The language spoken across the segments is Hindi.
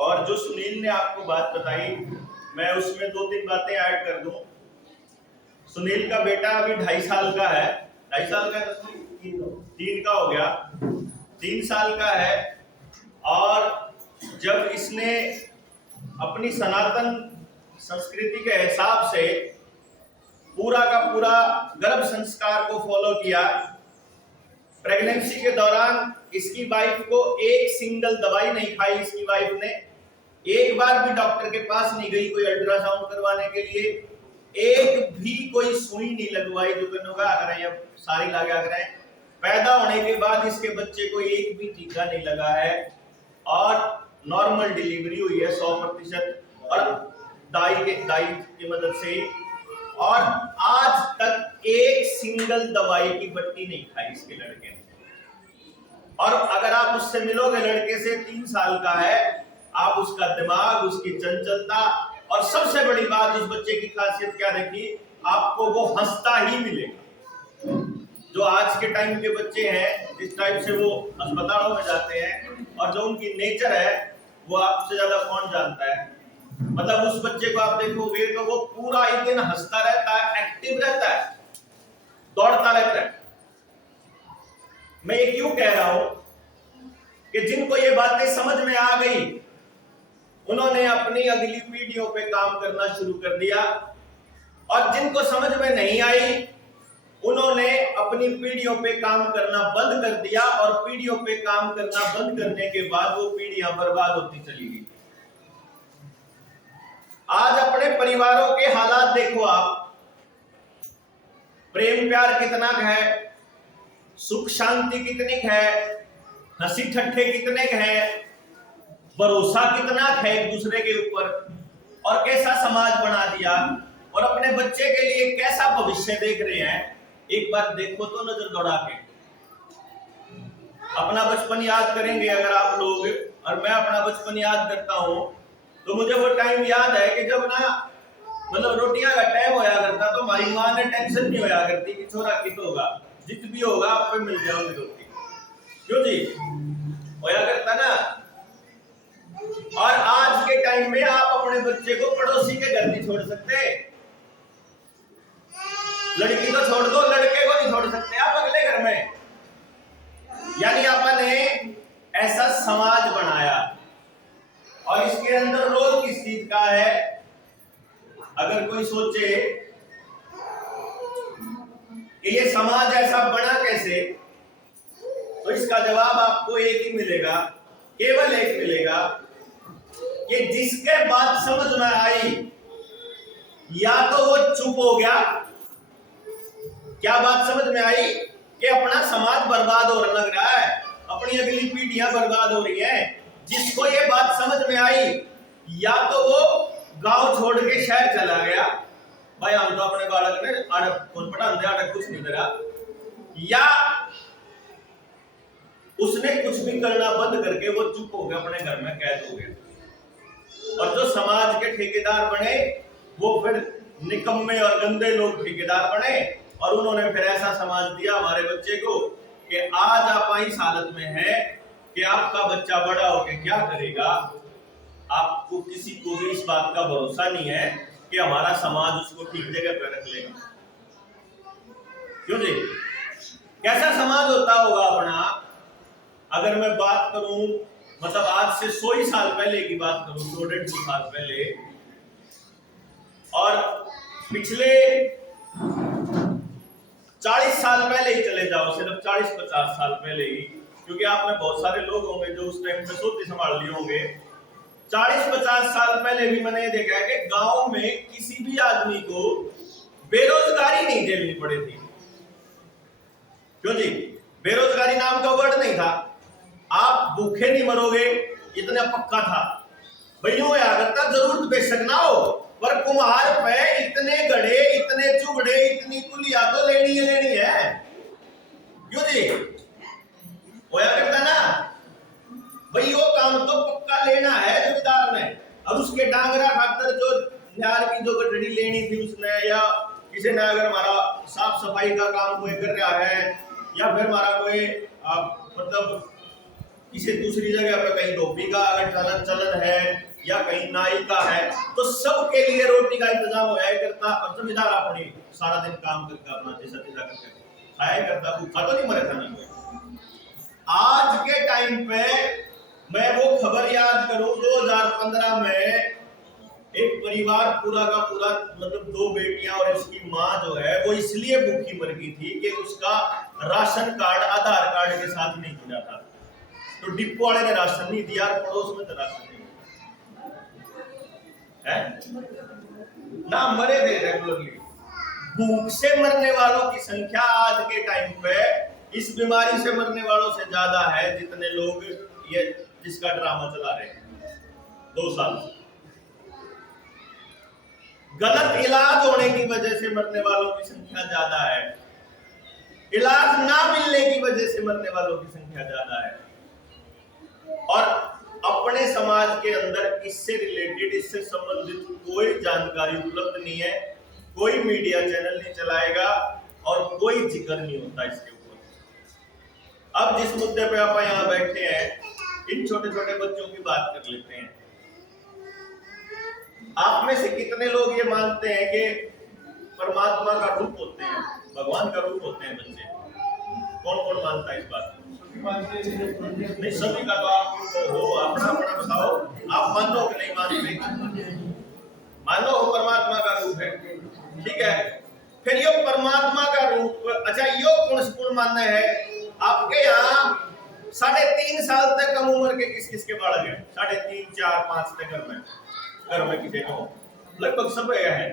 और जो सुनील ने आपको बात बताई, मैं उसमें 2-3 बातें ऐड कर दूं। सुनील का बेटा अभी 2.5 साल का है। 2.5 साल का है तो 3 का हो गया, 3 साल का है। और जब इसने अपनी सनातन संस्कृति के हिसाब से पूरा का पूरा गर्भ संस्कार को फॉलो किया, प्रेगनेंसी के दौरान इसकी वाइफ को एक सिंगल दवाई नहीं खाई। इसकी वाइफ ने एक बार भी डॉक्टर के पास नहीं गई कोई अल्ट्रासाउंड करवाने के लिए, एक भी कोई सुई नहीं लगवाई। जो कनोगा अगर अब सारी लगा कर पैदा होने के बाद इसके बच्चे को एक भी टीका नहीं लगा है और नॉर्मल डिलीवरी हुई है 100% और दाई की मदद से। और आज तक एक सिंगल दवाई की बट्टी नहीं खाई इसके लड़के ने। और अगर आप उससे मिलोगे, लड़के से 3 साल का है, आप उसका दिमाग, उसकी चंचलता और सबसे बड़ी बात उस बच्चे की खासियत क्या देखी, आपको वो हंसता ही मिलेगा। जो आज के टाइम के बच्चे हैं, जिस टाइप से वो अस्पतालों में जाते हैं और जो उनकी नेचर है, वो आपसे ज्यादा कौन जानता है। मतलब उस बच्चे को आप देखोगे तो वो पूरा ही दिन हंसता रहता है, एक्टिव रहता है, दौड़ता रहता है। मैं ये क्यों कह रहा हूं कि जिनको ये बातें समझ में आ गई, उन्होंने अपनी अगली पीढ़ियों पे काम करना शुरू कर दिया, और जिनको समझ में नहीं आई, उन्होंने अपनी पीढ़ियों पे काम करना बंद कर दिया। और पीढ़ियों पे काम करना बंद करने के बाद वो पीढ़ियां बर्बाद होती चली गई। आज अपने परिवारों के हालात देखो आप, प्रेम प्यार कितना है, सुख शांति कितनी है, हंसी ठट्ठे कितने हैं, भरोसा कितना है एक दूसरे के ऊपर, और कैसा समाज बना दिया, और अपने बच्चे के लिए कैसा भविष्य देख रहे हैं। एक बार देखो तो नजर दौड़ा के अपना बचपन याद करेंगे अगर आप लोग, और मैं अपना बचपन याद करता हूं, तो मुझे वो टाइम याद है कि जब ना मतलब रोटियां का टाइम होया करता, तो हमारी माँ ने टेंशन नहीं होया करती कि छोरा कित होगा, जित भी होगा आप पे मिल जाओगे रोटी, क्यों जी, होया करता ना। और आज के टाइम में आप अपने बच्चे को पड़ोसी के घर नहीं छोड़ सकते, लड़की को छोड़ दो, लड़के को नहीं छोड़ सकते आप अगले घर में। यानी आपने ऐसा समाज बनाया, और इसके अंदर रोल किस चीज का है। अगर कोई सोचे कि ये समाज ऐसा बना कैसे, तो इसका जवाब आपको एक ही मिलेगा, केवल एक मिलेगा, कि जिसके बात समझ में आई, या तो वो चुप हो गया। क्या बात समझ में आई कि अपना समाज बर्बाद हो लग रहा है, अपनी अगली पीढ़ियां बर्बाद हो रही हैं। जिसको ये बात समझ में आई, या तो वो गांव छोड़ के शहर चला गया, भाई हम तो अपने बालक ने अड़क कुछ नहीं करा, या उसने कुछ भी करना बंद करके वो चुप हो गया, अपने घर में कैद हो गया। और जो समाज के ठेकेदार बने, वो फिर निकम्मे और गंदे लोग ठेकेदार बने, और उन्होंने फिर ऐसा समाज दिया हमारे बच्चे को कि आज आप इस हालत में है कि आपका बच्चा बड़ा होकर क्या करेगा, आपको किसी को भी इस बात का भरोसा नहीं है कि हमारा समाज उसको ठीक जगह पर रख लेगा। क्यों जी, कैसा समाज होता होगा अपना। अगर मैं बात करूं, मतलब आज से 100 ही साल पहले की बात करूं, 100-150 साल पहले, और पिछले 40 साल पहले ही चले जाओ, सिर्फ 40-50 साल पहले ही, क्योंकि आप में बहुत सारे लोग होंगे जो उस टाइम पे सोती संभाल लिए होंगे। 40-50 साल पहले भी मैंने ये देखा है कि गांव में किसी भी आदमी को बेरोजगारी नहीं झेलनी पड़ी थी। क्यों जी, बेरोजगारी नाम का वर्ड नहीं था, आप भूखे नहीं मरोगे, इतना पक्का था। भैया करता जरूरत बेशक ना हो, पर कुम्हार पे इतने गड़े, इतने चुगड़े, इतनी कुलिया तो लेनी है। क्यों जी, होया करता ना भाई, वो काम तो पक्का लेना है जमींदार ने। अब उसके डांगरा खातर जो यार की जो गठड़ी लेनी थी उसने, या किसी ने अगर हमारा साफ सफाई का काम कोई कर रहा है, या फिर हमारा कोई मतलब किसी दूसरी जगह पे कहीं धोबी का अगर चलन है या कहीं नाई का है, तो सबके लिए रोटी का इंतजाम होया करता। और जमींदार अपनी सारा दिन काम करके अपना जैसा तैसा करके खाया करता, भूखा तो नहीं मरे था ना कोई। आज के टाइम पे मैं वो खबर याद करूं 2015 में एक परिवार पूरा का पूरा, मतलब 2 बेटियां और इसकी माँ जो है वो इसलिए भूखी मर गई थी कि उसका राशन कार्ड आधार कार्ड के साथ नहीं जुड़ा था। तो डिपो वाले ने राशन नहीं दिया, पड़ोस में तो राशन नहीं है ना, मरे थे रेगुलरली। भूख से मरने वालों की संख्या आज के टाइम पे इस बीमारी से मरने वालों से ज्यादा है जितने लोग ये जिसका ड्रामा चला रहे हैं 2 साल से। गलत इलाज होने की वजह से मरने वालों की संख्या ज्यादा है, इलाज ना मिलने की वजह से मरने वालों की संख्या ज्यादा है। और अपने समाज के अंदर इससे रिलेटेड, इससे संबंधित कोई जानकारी उपलब्ध नहीं है, कोई मीडिया चैनल नहीं चलाएगा और कोई जिक्र नहीं होता इसके ऊपर। अब जिस मुद्दे पे आप यहाँ बैठे हैं, इन छोटे छोटे बच्चों की बात कर लेते हैं। आप में से कितने लोग ये मानते हैं कि परमात्मा का रूप होते हैं, भगवान का रूप होते हैं बच्चे? कौन कौन मानता है इस बात को? नहीं, सभी का तो आप हो, अपना अपना बताओ। आप मानो कि नहीं मानते? मानो परमात्मा का रूप है, ठीक है। फिर ये परमात्मा का रूप, अच्छा यो कौन मानना है? आपके यहाँ 3.5 साल तक कम उम्र के किस किस के बालक हैं? 3.5, 4, 5 तक घर में किसी को लगभग सब है।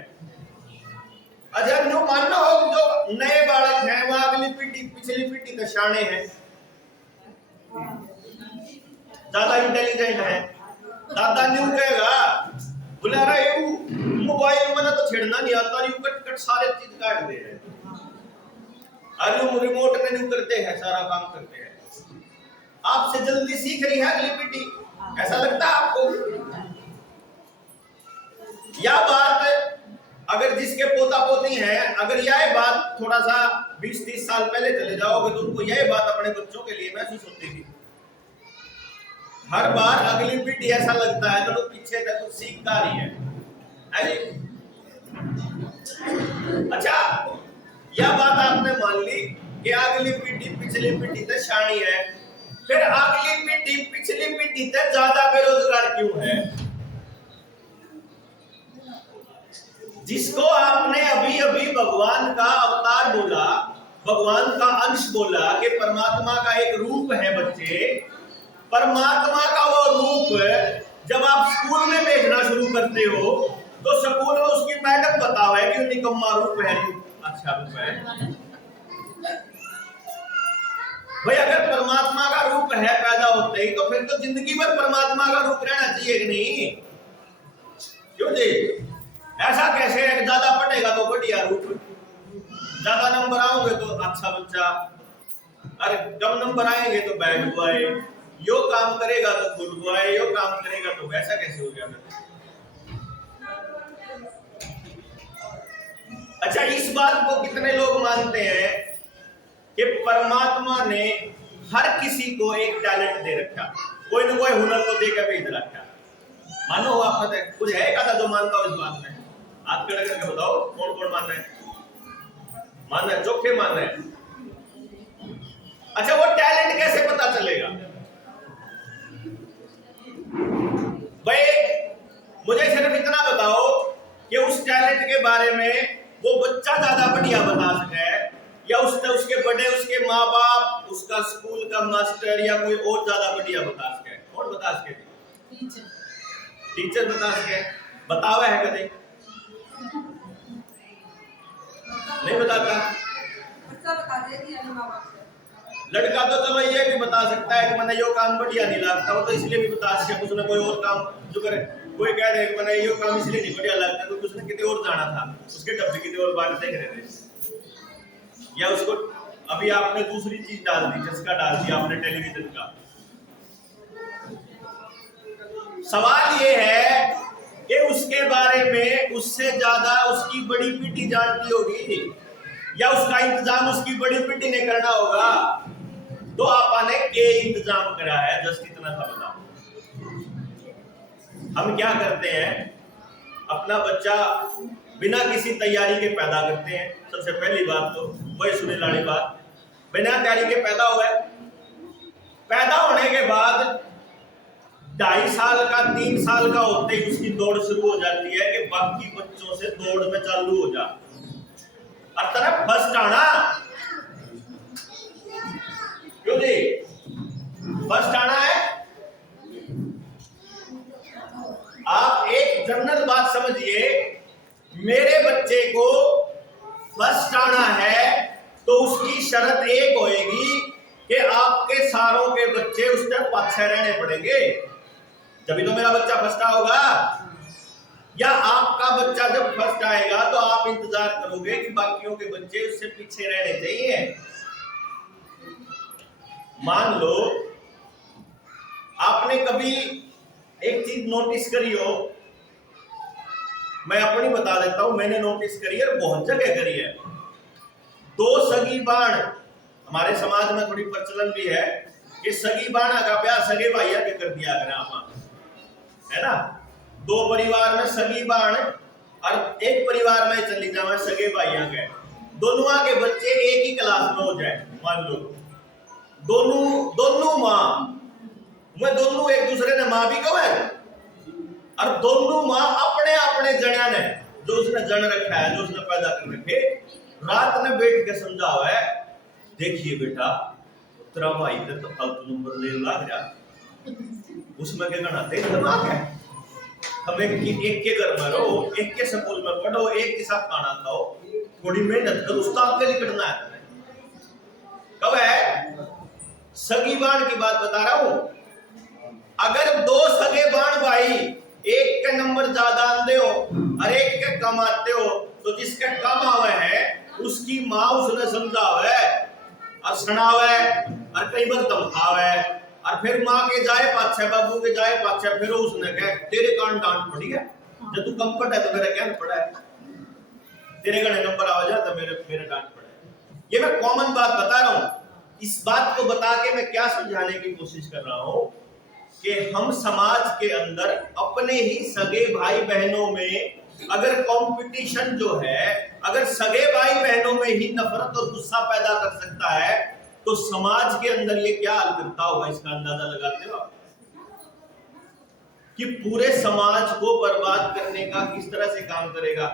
अच्छा, जो मानना हो जो नए बालक हैं वो अगली पीढ़ी पिछली पीढ़ी के शाणे हैं, ज्यादा इंटेलिजेंट है। दादा न्यू कहेगा, बोला रहा मोबाइल में तो छेड़ना नहीं आता, न्यू कट कट सारे चीज काट दे रहे, अरे रिमोट में न्यू करते हैं, सारा काम करते हैं। आपसे जल्दी सीख रही है अगली पीढ़ी, ऐसा लगता है आपको? या बात अगर जिसके पोता पोती हैं, अगर यह बात थोड़ा सा 20-30 साल पहले चले जाओगे तो उनको यह बात अपने बच्चों के लिए महसूस होती थी। हर बार अगली पीढ़ी ऐसा लगता है तो पीछे तक कुछ सीखता रही है। अच्छा, यह बात आपने मान ली कि अगली पीढ़ी पिछली पीढ़ी तक शानी है, फिर अगली पीढ़ी पिछली पीढ़ी तक ज्यादा बेरोजगार क्यों है? जिसको आपने अभी अभी भगवान का अवतार बोला, भगवान का अंश बोला कि परमात्मा का एक रूप है बच्चे, परमात्मा का वो रूप जब आप स्कूल में भेजना शुरू करते हो तो स्कूल में उसकी मैडम बतावे कि निकम्मा रूप है, अच्छा रूप है। भाई अगर परमात्मा का रूप है पैदा होते ही, तो फिर तो जिंदगी भर परमात्मा का रूप रहना चाहिए कि नहीं? क्यों जी? ऐसा कैसे है? ज्यादा पढ़ेगा तो बढ़िया रूप, ज्यादा नंबर आओगे तो अच्छा बच्चा, अरे कम नंबर आएंगे तो बैड बॉय, यो काम करेगा तो गुड बॉय, यो काम करेगा तो वैसा कैसे हो गया? अच्छा, इस बात को कितने लोग मानते हैं कि परमात्मा ने हर किसी को एक टैलेंट दे रखा, कोई ना कोई हुनर तो देकर भेज रखा? मानो आप कुछ है क्या जो मानता हो इस बात में? हाथ खड़े करके बताओ कौन कौन मान रहे हैं? मान रहे, चौखे मान रहे हैं। अच्छा, वो टैलेंट कैसे पता चलेगा? भाई मुझे सिर्फ इतना बताओ कि उस टैलेंट के बारे में वो बच्चा ज्यादा बढ़िया बता सके, या उसके बड़े, उसके माँ बाप, उसका स्कूल का मास्टर, या कोई और ज्यादा बढ़िया बता सके? कौन बता सके? टीचर बता सके? बतावा है कदे? नहीं बताता। लड़का तो चलो ये भी बता सकता है कि मैंने यो काम बढ़िया नहीं लगता, वो तो इसलिए भी बता सके उसने कोई और काम जो करे। कोई कह रहे मैंने यो काम इसलिए नहीं बढ़िया लगता क्योंकि उसने कितने और जाना था, उसके डब्बे कितने और बात देख रहे थे, या उसको अभी आपने दूसरी चीज डाल दी, चस्का डाल दिया आपने टेलीविजन का। सवाल ये है कि उसके बारे में उससे ज्यादा उसकी बड़ी पीढ़ी जानती होगी, या उसका इंतजाम उसकी बड़ी पीढ़ी ने करना होगा। तो आपा ने ये इंतजाम करा है। जस्ट इतना सा बताओ, हम क्या करते हैं, अपना बच्चा बिना किसी तैयारी के पैदा करते हैं। सबसे पहली बात तो वही सुने लाड़ी बात, बिना तैयारी के पैदा हुआ है। पैदा होने के बाद 2.5 साल का 3 साल का होते ही उसकी दौड़ शुरू हो जाती है कि बाकी बच्चों से दौड़ में चालू हो जा। और तरफ फर्स्ट आना, क्यों जी फर्स्ट आना है। आप एक जनरल बात समझिए, मेरे बच्चे को फर्स्ट आना है तो उसकी शर्त एक होएगी कि आपके सारों के बच्चे उस टाइम पाछे रहने पड़ेंगे, तभी तो मेरा बच्चा फर्स्ट होगा। या आपका बच्चा जब फर्स्ट आएगा तो आप इंतजार करोगे कि बाकियों के बच्चे उससे पीछे रहने चाहिए। मान लो आपने कभी एक चीज नोटिस करी हो, मैं अपनी बता देता हूं, मैंने नोटिस करी है, बहुत जगह करी है। 2 सगी बाण, हमारे समाज में थोड़ी प्रचलन भी है कि सगी बाणा का ब्याह सगे भाइया के कर दिया करें आप, है ना। 2 परिवार में सगी बाण और एक परिवार में चली जाए सगे भाइया के, दोनों के बच्चे एक ही क्लास में हो जाए। मान लो दोनों माँ, मैं दोनों एक दूसरे ने माँ भी कहो है, और दोनों माँ अपने अपने जड़िया ने जो उसने जन रखा है, जो उसने पैदा कर रखे, रात में बैठ के समझाओ है, देखिए बेटा तेरा भाई ने तो फालतू नंबर ले लग रहा, उसमें क्या करना तेज दिमाग है, हम एक के घर में रहो, एक के स्कूल में पढ़ो, एक के साथ खाना खाओ, थोड़ी मेहनत करो, उस्ताद के लिए करना है। कब है सगी बाण की बात बता रहा हूं। अगर 2 सगे बाण भाई एक के नंबर ज्यादा आते हो और एक के कम आते हो, तो जिसके कम आवे है उसकी माँ उसने समझावे और सुनावे और कई बार धमकावे, और फिर माँ के जाए पाछे, बाबू के जाए पाछे, फिर उसने कहे तेरे कान डांट पड़ी है, जब तू कम पढ़ा है तो मेरा क्या पड़ा है, तेरे गणे नंबर आ जा तो मेरे डांट पड़ा है। ये मैं कॉमन बात बता रहा हूं। इस बात को बता के मैं क्या समझाने की कोशिश कर रहा हूं कि हम समाज के अंदर अपने ही सगे भाई बहनों में अगर कंपटीशन जो है, अगर सगे भाई बहनों में ही नफरत और गुस्सा पैदा कर सकता है, तो समाज के अंदर ये क्या हाल करता होगा, इसका अंदाजा लगाते हो कि पूरे समाज को बर्बाद करने का किस तरह से काम करेगा।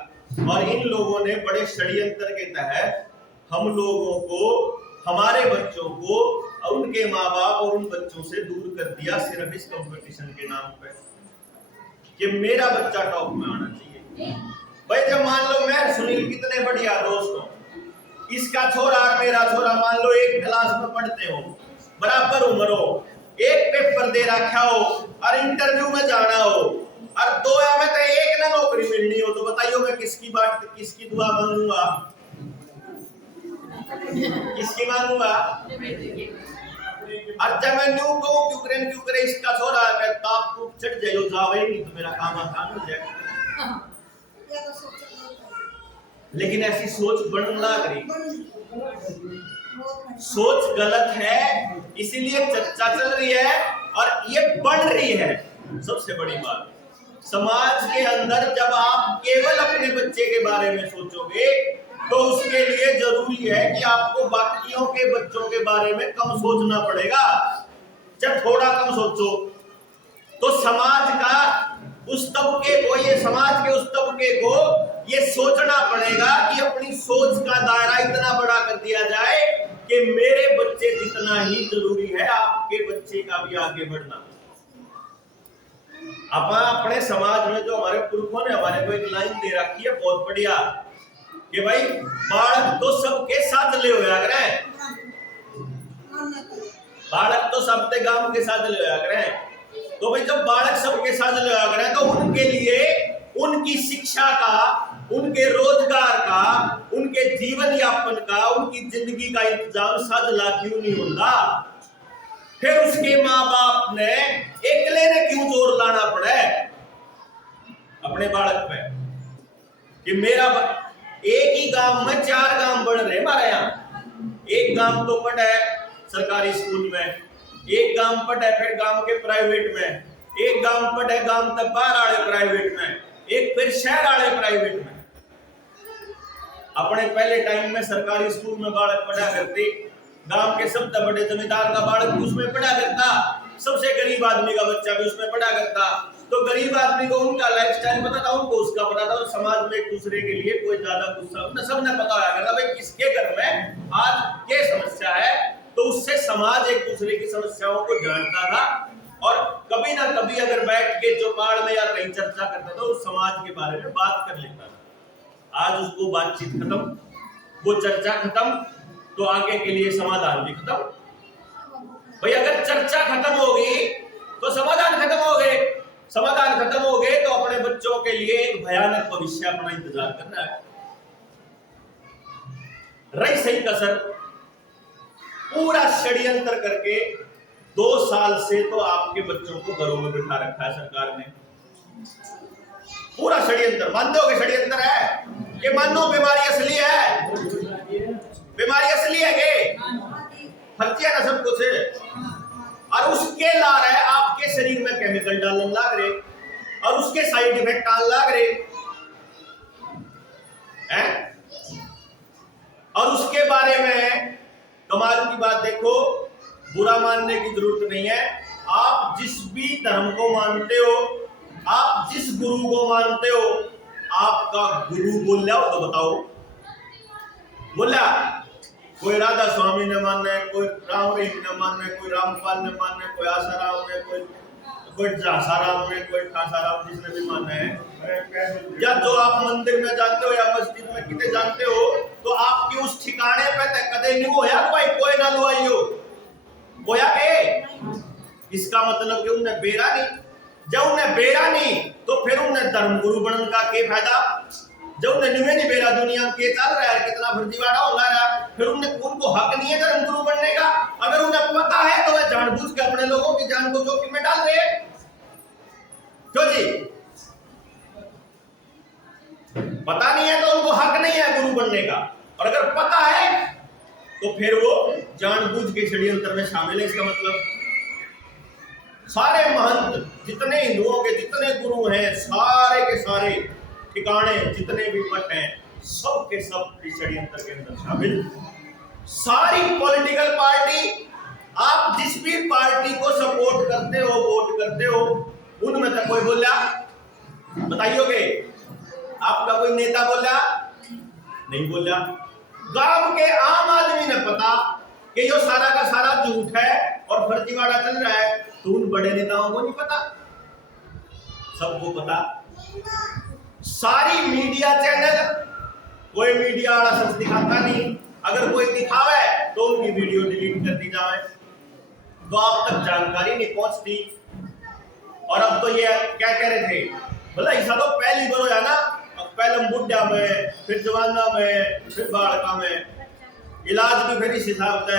और इन लोगों ने बड़े षड्यंत्र के तहत हम लोगों को, हमारे बच्चों को और उनके माँ बाप और उन बच्चों से दूर कर दिया, सिर्फ इस कंपटीशन के नाम पे कि मेरा बच्चा टॉप में आना चाहिए। भाई जब मान लो मैं सुनील कितने बढ़िया दोस्त हो, इसका छोरा और मेरा छोरा मान लो एक क्लास में पढ़ते हो, बराबर उम्र हो, एक पेपर दे रखा हो और इंटरव्यू में जाना हो, और 2 में तो एक ना नौकरी मिलनी हो, तो बताइयो मैं किसकी दुआ मांगूंगा, किसकी मांगूंगा। और जब मैं न्यू को क्यों करे इसका छोरा है, ताप टूट चढ़ जाए जावे नहीं तो मेरा काम आसान हो जाए। लेकिन ऐसी सोच बढ़ने लग रही, सोच गलत है, इसीलिए चर्चा चल रही है और ये बढ़ रही है। सबसे बड़ी बात, समाज के अंदर जब आप केवल अपने बच्चे के बारे में सोचोगे तो उसके लिए जरूरी है कि आपको बाकियों के बच्चों के बारे में कम सोचना पड़ेगा। जब थोड़ा कम सोचो तो समाज का उस तबके को, ये समाज के उस तबके को ये सोचना पड़ेगा कि अपनी सोच का दायरा इतना बड़ा कर दिया जाए कि मेरे बच्चे जितना ही जरूरी है आपके बच्चे का भी आगे बढ़ना। अपने समाज में जो हमारे पुरखों ने हमारे को एक लाइन दे रखी है बहुत बढ़िया कि भाई बालक तो सबके साथ ले होया करे, बालक तो सबके गांव के साथ ले होया करे। तो भाई जब बालक सबके साथ ले होया करे तो उनके लिए उनकी शिक्षा का, उनके रोजगार का, उनके जीवन यापन का, उनकी जिंदगी का इंतजाम साझला क्यों नहीं होता। फिर उसके माँ बाप ने एकले ने क्यों जोर लाना पड़े अपने बालक पे कि मेरा एक ही गांव में 4 गांव बढ़ रहे हमारे यहाँ, एक गांव तो पढ़े सरकारी स्कूल में, एक गांव पढ़े फिर गांव के प्राइवेट में, एक गांव पढ़े गांव तक बाहर आए प्राइवेट में, एक फिर शहर आए प्राइवेट में। अपने पहले टाइम में सरकारी स्कूल में बालक पढ़ा करते, गांव के सबसे बड़े जमींदार का बालक भी उसमें पढ़ा करता, सबसे गरीब आदमी का बच्चा भी उसमें पढ़ा करता। तो गरीब आदमी को उनका लाइफस्टाइल पता था, उनको उसका पता था, और समाज में एक दूसरे के लिए कोई ज्यादा गुस्सा सबने पता होया करता भाई किसके घर में आज क्या समस्या है, तो उससे समाज एक दूसरे की समस्याओं को जानता था और कभी ना कभी अगर बैठ के चौपाल में या कहीं चर्चा करता था उस समाज के बारे में बात कर लेता था। आज उसको बातचीत खत्म, वो चर्चा खत्म, तो आगे के लिए समाधान भी खत्म। भाई अगर चर्चा खत्म होगी तो समाधान खत्म हो गए, समाधान खत्म हो गए तो अपने बच्चों के लिए एक भयानक भविष्य अपना इंतजार करना है। रही सही कसर, पूरा षड्यंत्र करके 2 साल से तो आपके बच्चों को घरों में बिठा रखा है सरकार ने। पूरा षड्यंत्र, मानते हो कि षड्यंत्र है कि मानो बीमारी असली है, बीमारी असली है कि फर्जी है ना सब कुछ, और उसके ला रहे आपके शरीर में केमिकल डालने लग रहे और उसके साइड इफेक्ट आने लग रहे हैं। और उसके बारे में कमाल की बात देखो, बुरा मानने की जरूरत नहीं है। आप जिस भी धर्म को मानते हो, आप जिस गुरु को मानते हो, आपका गुरु बोला हो तो बताओ, बोला कोई राधा स्वामी ने मानना है, कोई राम रहीम ने मानना है, कोई रामपाल ने मानना है, कोई आसाराम ने, कोई जासाराम ने, कोई ठासाराम जिसने भी मानना है, या जो आप मंदिर में जानते हो या मस्जिद में कितने जानते हो, तो आपकी उस ठिकाने पे कदे नहीं होया भाई कोई ना लुआइयो होया के। इसका मतलब कि उन्हें बेरा नहीं, जब उन्हें बेरा नहीं तो फिर उन्हें धर्मगुरु बनने का क्या फायदा, जब उन्हें नहीं बेरा दुनिया में के चल रहा है, कितना फर्जीवाड़ा हो रहा है, फिर उनको हक नहीं है धर्मगुरु बनने का। अगर उन्हें पता है तो वह जानबूझ के अपने लोगों की जान को जोखिम में डाल रहे हैं, क्यों जी? पता नहीं है तो उनको हक नहीं है गुरु बनने का, और अगर पता है तो फिर वो जानबूझ के षड्यंत्र में शामिल है। इसका मतलब सारे महंत जितने हिंदुओं के जितने गुरु हैं, सारे के सारे ठिकाने जितने भी मठ हैं, सब के सब षड्यंत्र के अंदर शामिल। सारी पॉलिटिकल पार्टी, आप जिस भी पार्टी को सपोर्ट करते हो, वोट करते हो, उनमें तक कोई बोला बताइयोगे? आपका कोई नेता बोला? नहीं बोला। गांव के आम आदमी ने पता कि ये सारा का सारा झूठ है और फर्जीवाड़ा चल रहा है, तो उन बड़े नेताओं को नहीं पता? सबको पता। सारी मीडिया चैनल, कोई मीडिया वाला सच दिखाता नहीं, अगर कोई दिखावे तो उनकी वीडियो डिलीट कर दी जाए, तो आप तक जानकारी नहीं पहुंचती। और अब तो ये क्या कह रहे थे, बोला ऐसा तो पहली बार होया ना, पहले बुढ़ा में, फिर जवाना में, फिर बालका में, इलाज भी फिर इस हिसाब से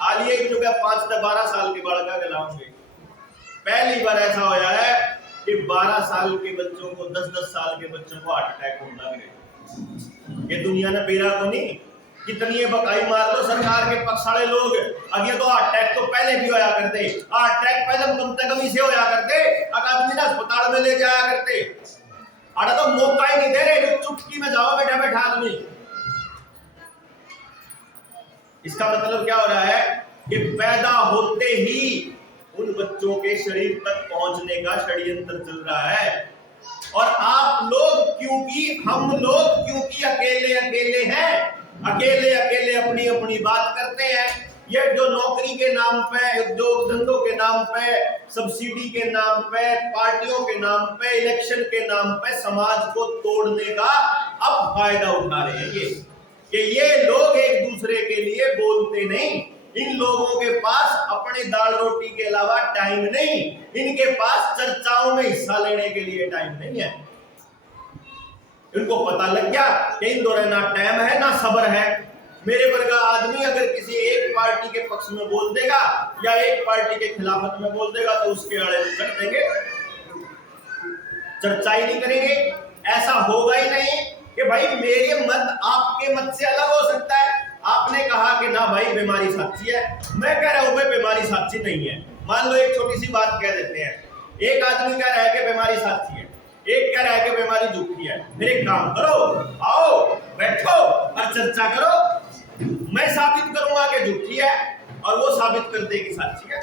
हालिए जो 5 से 12 साल के बालका के लाऊंगे। पहली बार ऐसा होया है कि 12 साल के बच्चों को, 10-10 साल के बच्चों को हार्ट अटैक होने लग रहे। ये दुनिया ने बेरा तो नहीं, कितनी बकाई मार लो सरकार के पक्ष वाले लोग, अगे तो हार्ट अटैक तो पहले भी होया करते, हार्ट अटैक पहले कम से कम इसे होया करते, आदमी ना अस्पताल में ले जाया करते। अरे तो मौका ही नहीं दे रहे, चुटकी में जाओ बैठा बैठा आदमी। इसका मतलब क्या हो रहा है कि पैदा होते ही उन बच्चों के शरीर तक पहुंचने का षड्यंत्र चल रहा है। और आप लोग क्योंकि अकेले अकेले हैं, अकेले अकेले अपनी अपनी बात करते हैं। ये जो नौकरी के नाम पे, उद्योग धंधों के नाम पे, सब्सिडी के नाम पे, पार्टियों के नाम पे, इलेक्शन के नाम पे समाज को तोड़ने का अब फायदा उठा रहे हैं ये लोग एक दूसरे के लिए बोलते नहीं। इन लोगों के पास अपनी दाल रोटी के अलावा टाइम नहीं, इनके पास चर्चाओं में हिस्सा लेने के लिए टाइम नहीं है। इनको पता लग गया कि इन दोनों ना टाइम है ना सब्र है। मेरे वर्गा आदमी अगर किसी एक पार्टी के पक्ष में बोल देगा या एक पार्टी के खिलाफत में बोल देगा तो उसके आड़े कर देंगे, चर्चा ही नहीं करेंगे। ऐसा होगा ही नहीं कि भाई मेरे मत आपके मत से अलग हो सकता है। आप आपने कहा कि ना भाई बीमारी सच्ची है, मैं कह रहा हूं भाई बीमारी सच्ची नहीं है। मान लो एक छोटी सी बात कह देते हैं, एक आदमी कह रहा है कि बीमारी सच्ची है, एक कह रहा है कि बीमारी झूठी है। फिर एक काम करो, आओ बैठो और चर्चा करो, मैं साबित करूंगा कि झूठी है और वो साबित कर दे कि सच्ची है।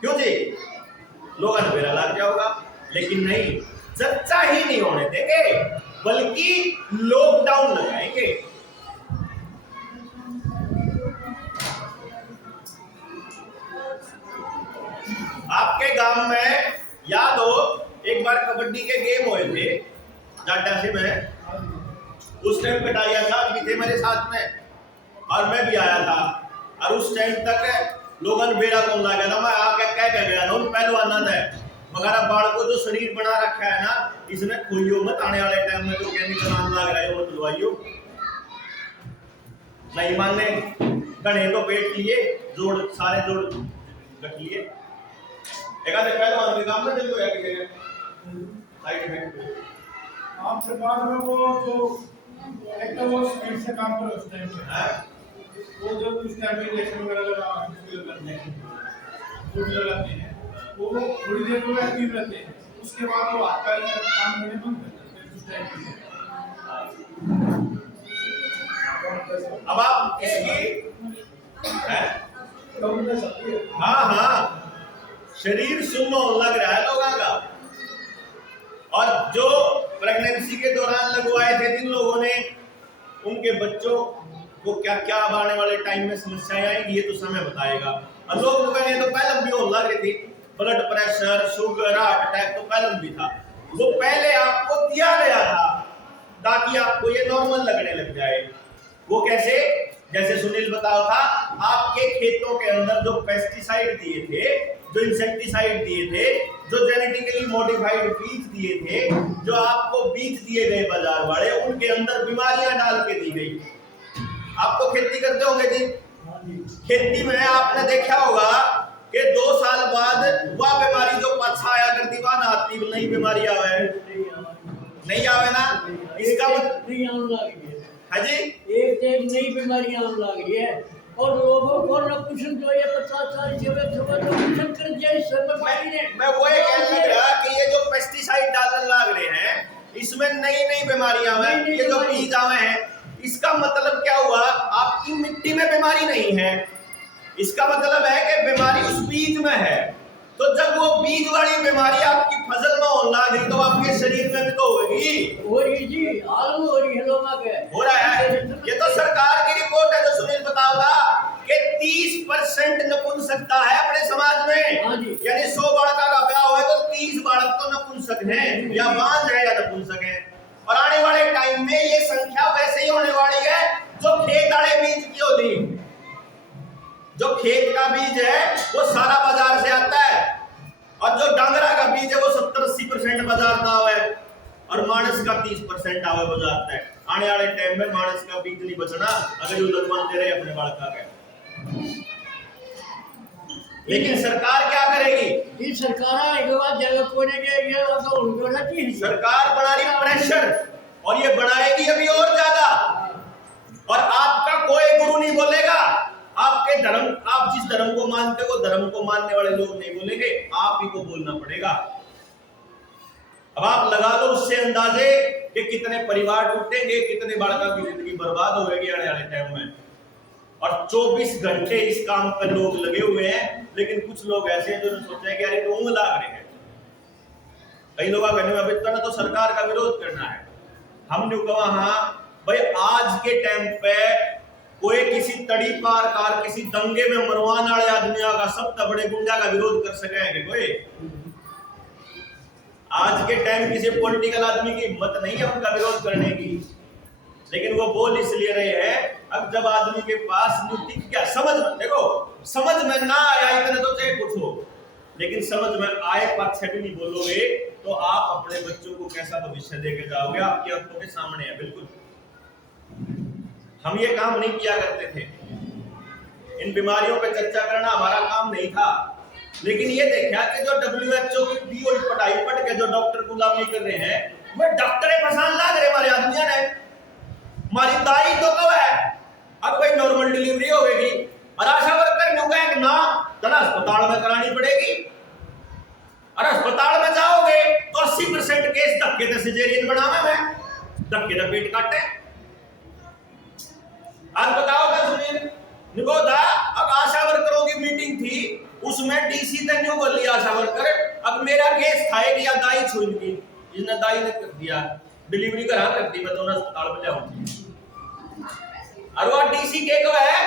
क्यों जी? लोग अंधेरा लग जाओगा, लेकिन नहीं, चर्चा ही नहीं होने देंगे, बल्कि लॉकडाउन लगाएंगे। आपके गांव में याद हो, एक बार कबड्डी के गेम हुए थे जाटा से में, उस टाइम कटारिया साहब भी थे मेरे साथ में और मैं भी आया था, और उस टाइम तक लोगन बेड़ा कौन लगा ना, मैं आके कह गया ना उन पहलवान है मगर बाढ़ को जो शरीर बना रखा है ना, इसमें खोइयो मत, आने वाले टाइम में जो केमिकल आने लग रहा है वो दवाइयो नहीं मानने। गणे तो पेट लिए जोड़, सारे जोड़ गठ लिए, एक आधे पहलवान के काम में दिल को याद करेगा साइड इफेक्ट। आप सरकार में वो जो एक तो वो स्पीड से काम करे उस टाइम पे, वो जो उस टाइम पे इंजेक्शन वगैरह लगाते हैं वो थोड़ी देर में एक्टिव रहते हैं, उसके बाद वो हाथ पैर काम करने बंद कर देते हैं उस टाइम पे। अब आप इसकी हाँ शरीर सुन्न लग रहा है लोगों का। और जो प्रेगनेंसी के दौरान लगवाए थे जिन लोगों ने, उनके बच्चों को क्या क्या आने वाले टाइम में समस्याएं आएंगी ये तो समय बताएगा। और लोग ये तो पहले भी होने लग रही थी, blood pressure, sugar, heart attack तो पहले भी था, वो पहले आपको दिया गया था ताकि आपको ये नॉर्मल लगने लग जाए। वो कैसे? जैसे सुनील बताओ था, आपके खेतों के अंदर जो पेस्टिसाइड दिए थे, जो इंसेक्टिसाइड दिए थे, जो जेनेटिकली मॉडिफाइड बीज दिए थे, जो आपको बीज दिए गए बाजार वाले, उनके अंदर बीमारियां डाल के दी गई। आपको खेती करते होंगे जी, खेती में आपने देखा होगा कि 2 साल बाद वह बीमारी जो पछा आया करती वह ना आती, नई बीमारी आवे नहीं आवे ना, इसका मतलब हाँ जी एक नई बीमारियां आने लगी है और लोगों को नपुंसक जो ये 50 साल से नपुंसक कर दिया इस सरकारी ने। मैं वो ये कहने लग रहा कि ये जो पेस्टिसाइड डालने लग रहे हैं इसमें नई नई बीमारियां हैं, ये जो बीज आवे हैं, इसका मतलब क्या हुआ? आपकी मिट्टी में बीमारी नहीं है, इसका मतलब है कि बीमारी उस बीज में है। तो जब वो बीज वाली बीमारी आपकी फसल में होने लगी तो आपके शरीर में भी तो होगी। हो रही जी, आलू हो रही है लोगों के, हो रहा है। ये तो सरकार की रिपोर्ट है जो सुनील बताओगा कि 30% नपुंसकता है अपने समाज में। यानी 100 बालक का ब्याह हुआ है तो 30 बालक तो नपुंसक हैं, या बांझ है या नपुंसक हैं। और आने वाले टाइम में ये संख्या वैसे ही होने वाली है जो खेत वाले बीज की होती। जो खेत का बीज है वो सारा बाजार से आता है, और जो डांगरा का बीज है वो 70-80% बाजार का है, और मानस का 30% आवे बाजार है। आने वाले टाइम में मानस का बीज नहीं बचना अगर ये लगवाते रहे अपने बालका के। लेकिन सरकार क्या करेगी? ये सरकार एक बार जगह कोने के ये तो उनको ना चाहिए। सरकार बना रही प्रेशर, और ये बनाएगी अभी और ज्यादा। और आपका कोई गुरु नहीं बोलेगा, आपके धर्म, आप जिस धर्म को मानते हो धर्म को मानने वाले लोग नहीं बोलेंगे, आप ही को बोलना पड़ेगा। अब आप लगा लो उससे अंदाजे कि कितने परिवार टूटेंगे, कितने बालकों की जिंदगी बर्बाद होगी आने वाले टाइम में। और 24 घंटे इस काम पर लोग लगे हुए हैं, लेकिन कुछ लोग ऐसे हैं जो सोचते हैं कि अरे तो ऊँग लाग रहे हैं। कई लोग अभी तो सरकार का विरोध करना है। हमने कहा हाँ भाई, आज के टाइम पे कोई किसी तड़ी पार कार किसी दंगे में मरवाने वाले आदमी का, सब बड़े गुंडा का विरोध कर सके है कोई? आज के टाइम किसी पॉलिटिकल आदमी की हिम्मत नहीं है उनका विरोध करने की, लेकिन वो बोल इसलिए रहे हैं अब जब आदमी के पास नीति क्या समझ में, देखो समझ में ना आया इतने तो चाहे कुछ हो, लेकिन समझ में आए पाछे भी नहीं बोलोगे तो आप अपने बच्चों को कैसा भविष्य देके जाओगे? आपकी आंखों के सामने है। बिल्कुल हम ये काम नहीं किया करते थे, इन बीमारियों पे चर्चा करना हमारा काम नहीं था, लेकिन ये देखा कि जो WHO की बीओ पढ़ाई पढ़ के जो डॉक्टर गुलामी कर रहे हैं, वो डॉक्टर पहचान लाग रहे हमारे आदमियों ने। हमारी दाई तो कब है, अब कोई नॉर्मल डिलीवरी होगी और आशा वर्कर न्यू कहें ना तना अस्पताल में करानी पड़ेगी, और अस्पताल में जाओगे तो 80% केस धक्के से सिजेरियन बनावे में, धक्के से पेट काटे। आज बताओ क्या सुनील निकोदा, अब आशा वर्करों की मीटिंग थी, उसमें डीसी ने न्यू बोल लिया आशा वर्कर, अब मेरा केस था कि या दाई छुई की, इसने दाई ने कर दिया, डिलीवरी करा कर दी, मैं दोनों अस्पताल में जाऊंगी, और वो डीसी के को है,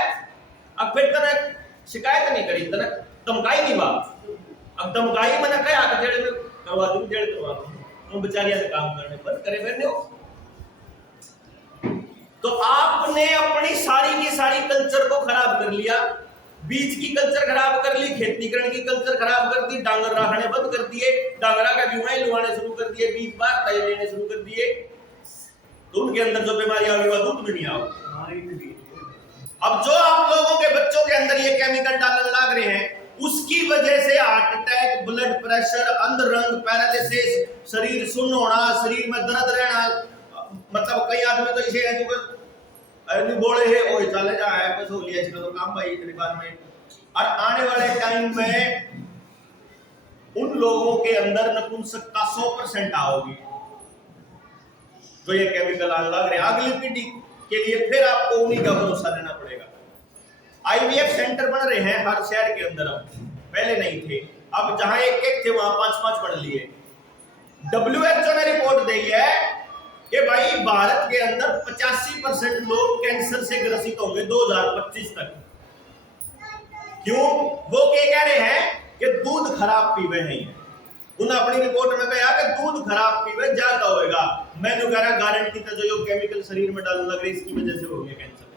अब फिर तक शिकायत नहीं करी, तक धमकाई नहीं बात, अब धमकाई मैंने कहा कि जेल में करवा दूं, जेल करवा दूं, उन बेचारियों से काम करने बंद करे फिर हो। तो आपने अपनी सारी की सारी कल्चर को खराब कर लिया, बीज की कल्चर खराब कर ली, खेतीकरण की कल्चर खराब कर दी, डांगर रखने बंद कर दिए, डांगरा का जुआ लुआने शुरू कर दिए, बीज बार तय लेने शुरू कर दिए, तो उनके अंदर जो बीमारी आ गई वो दूध में नहीं आओ। अब जो आप लोगों के बच्चों के अंदर ये केमिकल डालने लग रहे हैं, उसकी वजह से हार्ट अटैक, ब्लड प्रेशर, अंधरंग, पैरालिसिस, शरीर सुन्न होना, शरीर में दर्द रहना, मतलब कई आदमी तो इसे है जो अरे बोले है ओए चले जा है बस हो लिया इसका तो काम भाई इतनी बार में। और आने वाले टाइम में उन लोगों के अंदर नपुंसकता 100% आओगी तो ये केमिकल आने लग रहे हैं। अगली पीढ़ी के लिए फिर आपको उन्हीं का भरोसा लेना पड़ेगा। आईवीएफ सेंटर बन रहे हैं हर शहर के अंदर, अब पहले नहीं थे, अब जहां एक एक थे वहां 5-5 बन लिए। WHO ने रिपोर्ट दी है कि भाई भारत के अंदर 85% लोग कैंसर से ग्रसित होंगे 2025 तक। क्यों? वो क्या कह रहे हैं कि दूध खराब पीवे हैं। उन्होंने अपनी रिपोर्ट में कहा कि दूध खराब पीवे ज्यादा होएगा। मैंने कह रहा गारंटी तो जो केमिकल शरीर में डालने लग रहे इसकी वजह से हो गया कैंसर,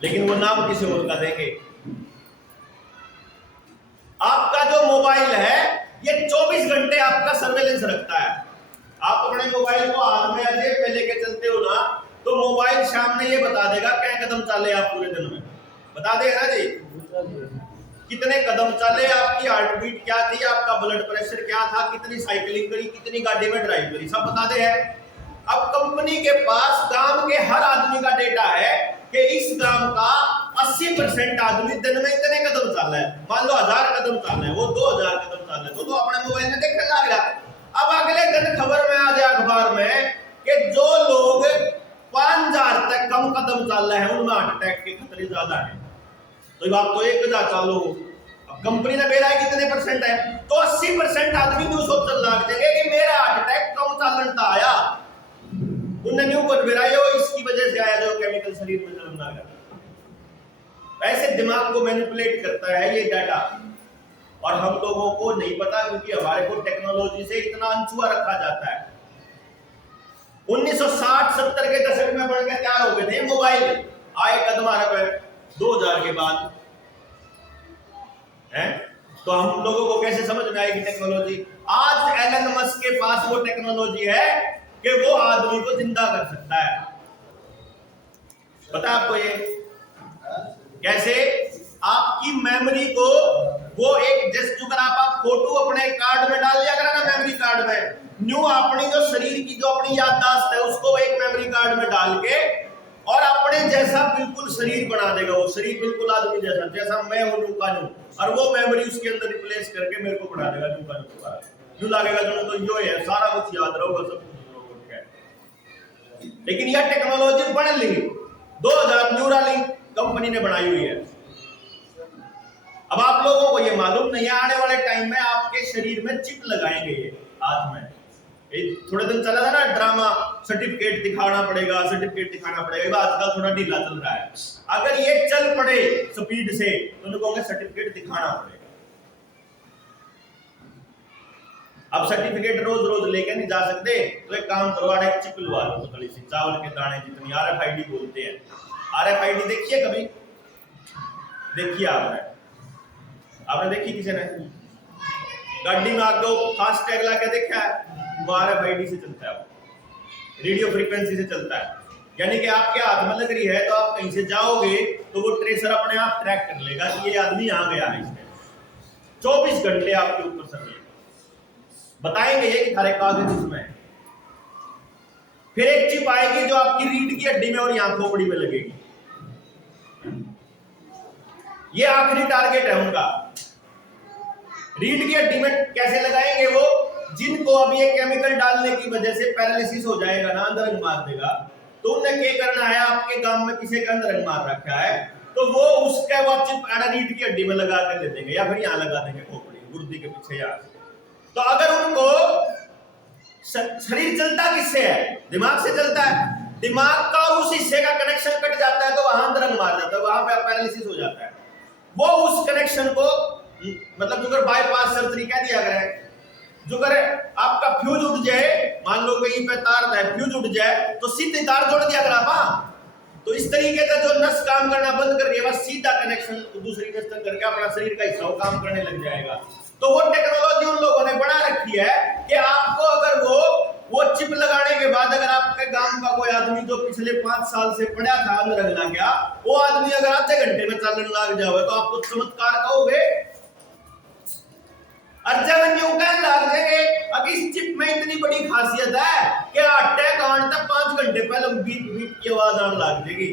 लेकिन वो नाम किसी और का देंगे। आपका जो मोबाइल है ये 24 घंटे आपका सर्वेलेंस रखता है। आप अपने मोबाइल को हाथ में जेब में लेके चलते हो ना, तो मोबाइल सामने ये बता देगा क्या कदम चले आप पूरे दिन में, बता देगा ना जी कितने कदम चले, आपकी हार्ट बीट क्या थी, आपका ब्लड प्रेशर क्या था, कितनी साइकिलिंग करी, कितनी गाड़ी में ड्राइव करी, सब बता दे है। अब कंपनी के पास गांव के हर आदमी का डेटा है कि इस गांव का 80% आदमी दिन में इतने कदम चल रहा है। मान लो 1000 कदम चल रहे हैं, वो 2000 कदम चल रहे हैं, तो अपने मोबाइल में देखने लग रहा। अब अगले दिन खबर में आ जाए अखबार में कि जो लोग 5000 तक कम कदम चल रहे हैं उनमें हार्ट अटैक के खतरे ज्यादा है। तो बात तो 1000 चालो, अब कंपनी ने बेरा है कितने परसेंट है, तो 80% आदमी न्यू सोच लग जाएंगे कि मेरा हार्ट अटैक कम चलन था आया, उन्हें न्यू पर बेरा ये इसकी वजह से आया जो केमिकल शरीर में चलना है। ऐसे दिमाग को मैनिपुलेट करता है ये डाटा, और हम लोगों को नहीं पता क्योंकि हमारे को टेक्नोलॉजी से इतना अनछुआ रखा जाता है। 1960-70 के दशक में बढ़ के तैयार हो गए थे मोबाइल, आए कदम आ रहे 2000 के बाद है, तो हम लोगों को कैसे समझ में आएगी टेक्नोलॉजी। आज एलन मस्क के पास वो टेक्नोलॉजी है कि वो आदमी को जिंदा कर सकता है। पता आपको ये कैसे? आपकी मेमोरी को वो एक जस्ट अगर आप फोटो अपने कार्ड में डाल लिया करा ना मेमोरी कार्ड में, न्यू अपनी जो शरीर की जो अपनी याददाश्त है उसको एक मेमोरी कार्ड में डाल के और अपने जैसा बिल्कुल शरीर बना देगा। वो शरीर बिल्कुल आदमी जैसा, जैसा मैं हूं न्यू का न्यू, और वो मेमोरी उसके अंदर रिप्लेस करके मेरे को बना देगा न्यू का न्यू। न्यू लगेगा जो यो है, सारा कुछ याद रहोगा, सब कुछ है। लेकिन यह टेक्नोलॉजी बन ली 2000 न्यूरालिंक कंपनी ने बनाई हुई है। अब आप लोगों को ये मालूम नहीं है, आने वाले टाइम में आपके शरीर में चिप लगाएंगे ये हाथ में। थोड़े दिन चला था ना ड्रामा, सर्टिफिकेट दिखाना पड़ेगा, सर्टिफिकेट दिखाना पड़ेगा, आजकल थोड़ा ढीला चल रहा है। अगर ये चल पड़े स्पीड से तो उनको सर्टिफिकेट दिखाना पड़ेगा। अब सर्टिफिकेट रोज रोज लेके नहीं जा सकते, तो एक काम करो, एक चिप लगा लो थोड़ी सी, चावल के दाने जितनी, RFID बोलते हैं। RFID देखिए कभी, देखिए आपने देखी किसी ने? गाड़ी में आगे फास्ट टैग लगा के देखा है? वो RFID से चलता है, रेडियो फ्रीक्वेंसी से चलता है। यानी कि आपके हाथ में लग रही है तो आप कहीं से जाओगे तो वो ट्रेसर अपने आप ट्रैक कर लेगा कि ये आदमी यहाँ गया है। इसमें 24 घंटे आपके ऊपर सर बताएंगे ये कि थारे कागज इसमें। फिर एक चिप आएगी जो आपकी रीढ़ की हड्डी में और यहां खोपड़ी में लगेगी। ये आखिरी टारगेट है उनका। रीढ़ की हड्डी में कैसे लगाएंगे वो? जिनको अब ये केमिकल डालने की वजह से पैरालिसिस हो जाएगा ना, अंदर मार देगा, तो उन्हें क्या करना है, आपके गांव में किसी का अंदर मार रखा है तो वो उसके वो चिप रीढ़ की हड्डी में लगा कर दे देंगे, या फिर यहाँ लगा देंगे खोपड़ी गुर्दी के पीछे यार। तो अगर उनको शरीर चलता किससे है? दिमाग से चलता है। दिमाग का उस हिस्से का कनेक्शन कट जाता है तो वहां अंदर मार जाता है, वहां पे पैरालिसिस हो जाता है। वो उस कनेक्शन को मतलब जो बाईपास सर्जरी कह दिया गया है, जो करे आपका फ्यूज उठ जाए, मान लो कहीं पे तार है, फ्यूज उठ जाए तो सीधे तार जोड़ दिया करा। तो इस तरीके का जो नस काम करना बंद कर दिया, सीधा कनेक्शन दूसरी नस तक करके अपना शरीर का हिस्सा काम करने लग जाएगा। तो वो टेक्नोलॉजी उन लोगों ने बना रखी है कि आपको अगर वो चिप लगाने के बाद अगर आपके गांव का कोई आदमी जो पिछले 5 साल से पड़ा था अंदर लग गया, वो आदमी अगर आधे घंटे में चलने लग जाओगे तो आपको चमत्कार कहोगे? अर्जन यूं कह लग जाएंगे। अब इस चिप में इतनी बड़ी खासियत है कि अटैक आने तक 5 घंटे पहले बीट बीट की आवाज आने लग जाएगी।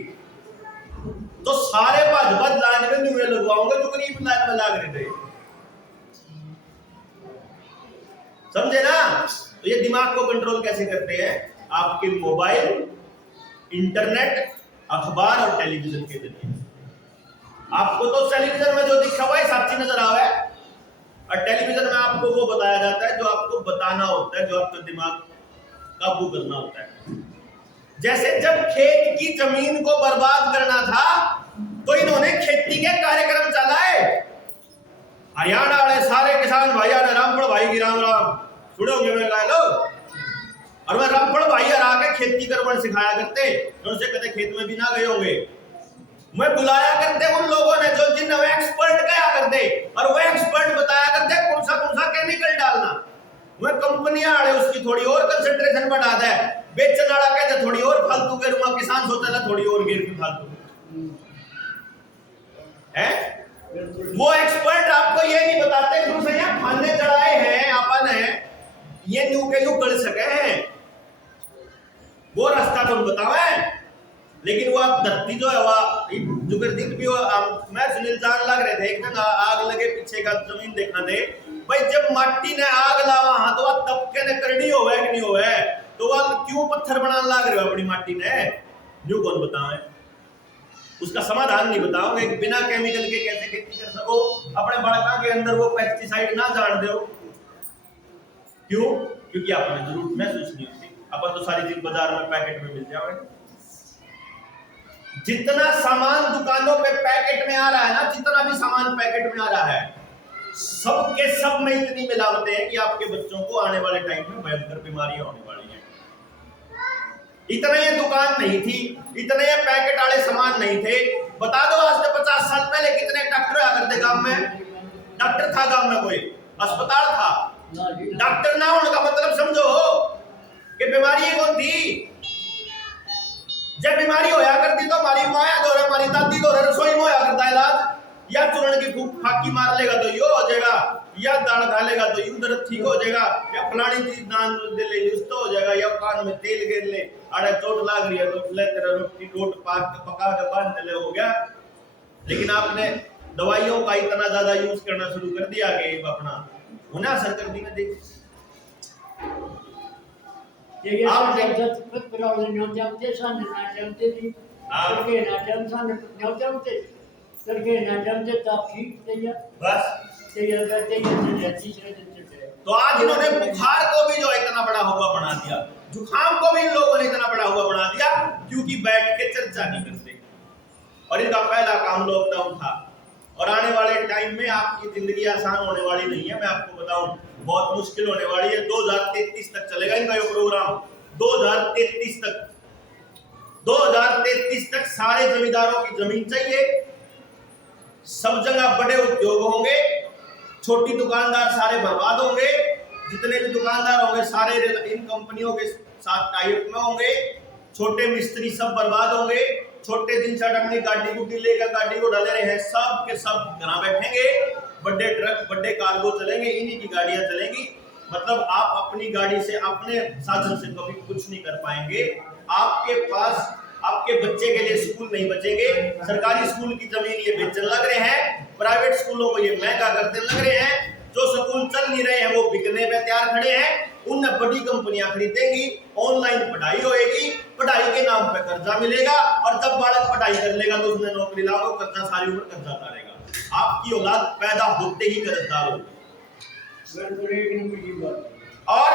तो सारे भज लाइन में न्यूए लगवाओगे जो करीब लाइन में लग रहे थे, समझे ना? तो ये दिमाग को कंट्रोल कैसे करते हैं? आपके मोबाइल, इंटरनेट, अखबार और टेलीविजन के जरिए। आपको तो टेलीविजन में जो दिखा हुआ है सच्ची नजर आ रहा है, और टेलीविजन में आपको वो बताया जाता है जो आपको बताना होता है, जो आपका दिमाग काबू करना होता है। जैसे जब खेत की जमीन को बर्बाद करना था तो इन्होंने खेती के कार्यक्रम चलाए। हरियाणा वाले सारे किसान भाइयों ने रामपुर भाई की राम राम सुने होंगे मैं लो, और वह रामपुर भाई हरा के खेती करवन सिखाया करते, उनसे कहते खेत में भी ना गए होंगे। मैं बुलाया करते उन लोगों ने जो जिन एक्सपर्ट कहा करते, और वो एक्सपर्ट बताया करते कौन सा केमिकल डालना। वह कंपनियां आड़े उसकी थोड़ी और कंसंट्रेशन बढ़ा दे, बेचने वाला कहते थोड़ी और फालतू के रूमा, किसान सोचता है थोड़ी और गिर की फालतू है। वो एक्सपर्ट आपको ये नहीं बताते दूसरे यहाँ खाने चढ़ाए हैं अपन है ये न्यू के न्यू कर सके हैं, वो रास्ता तुम बतावे। लेकिन वो धरती जो है वह जो गर्दित भी हो, मैं सुनील जान लग रहे थे एक दिन आग लगे पीछे का जमीन देखना थे भाई, जब माटी ने आग लावा हां तो वह तबके ने करनी हो है कि नहीं हो है, तो वह क्यों पत्थर बनाने लग रहे हो अपनी माटी ने? न्यू कौन बतावे? उसका समाधान नहीं बताओगे कि बिना केमिकल के कैसे खेती कर सको, अपने बड़का के अंदर वो पेस्टिसाइड ना जान दो। क्यों? क्योंकि आपने जरूरत महसूस नहीं होती। अपन तो सारी चीज बाजार में पैकेट में मिल जाए। जितना सामान दुकानों पे पैकेट में आ रहा है ना, जितना भी सामान पैकेट में आ रहा है, सबके सब में इतनी मिलावटें हैं कि आपके बच्चों को आने वाले टाइम में भयंकर बीमारियां होने वाली हैं। इतने ये दुकान नहीं थी, इतने ये पैकेट वाले सामान नहीं थे। बता दो आज से 50 साल पहले कितने डॉक्टर आया करते गांव में? डॉक्टर था गांव में, कोई अस्पताल था? डॉक्टर ना होने का मतलब समझो कि बीमारी कौन थी। जब बीमारी होया करती तो हमारी माया दो हमारी दादी दो रसोई में होया करता इलाज, या चूर्ण की फूक फाकी मार लेगा तो यो हो जाएगा, या दाल खा लेगा तो यूं दर्द ठीक हो जाएगा, या फलानी चीज दान दे ले तो हो जाएगा, या कान में तेल गिर ले, अरे चोट लाग रही है तो ले तेरा रोटी रोट पका के बांध ले, हो गया। लेकिन आपने दवाइयों का इतना ज्यादा यूज करना शुरू कर दिया कि अपना उन्हें असर कर दी। में देख ये आप प्रॉब्लम नहीं जानते सन ना जानते नहीं करके ना जानते ना जानते करके ना जानते तो आप ठीक तैयार बस तैयार करते हैं जैसी चीजें। तो आज इन्होंने बुखार को भी जो इतना बड़ा हुआ बना दिया, जुकाम को भी इन लोगों ने इतना बड़ा हुआ बना दिया क्योंकि बैठ के चर्चा नहीं करते। और इनका पहला काम लॉकडाउन था, और आने वाले टाइम में आपकी जिंदगी आसान होने वाली नहीं है, मैं आपको बताऊं बहुत मुश्किल होने वाली है। 2033 तक चलेगा इनका ये प्रोग्राम, 2033 तक सारे जमींदारों की जमीन चाहिए, सब जगह बड़े उद्योग होंगे, छोटी दुकानदार सारे बर्बाद होंगे, जितने भी दुकानदार होंगे सारे इन कंपनियों के साथ टाइप में होंगे, छोटे मिस्त्री सब बर्बाद होंगे, छोटे दिन से अपनी गाड़ी गुड्डी लेकर गाड़ी को डाले रहे हैं, सब के सब घर बैठेंगे, बड़े ट्रक बड़े कार्गो चलेंगे, इन्हीं की गाड़ियां चलेंगी। मतलब आप अपनी गाड़ी से, अपने साधन से कभी कुछ नहीं कर पाएंगे। आपके पास आपके बच्चे के लिए स्कूल नहीं बचेंगे। सरकारी स्कूल की जमीन ये बेचने लग रहे हैं, प्राइवेट स्कूलों को ये महंगा करते लग रहे हैं। जो स्कूल चल नहीं रहे हैं वो बिकने पे तैयार खड़े हैं, उन्हें बड़ी कंपनियां खरीदेंगी, ऑनलाइन पढ़ाई होएगी, पढ़ाई के नाम पे कर्जा मिलेगा, और जब बालक पढ़ाई कर लेगा तो उसने नौकरी लागो, कर्जा सारी उम्र कर्जा उतारेगा। आपकी औलाद पैदा होते ही कर्जदार होगी। और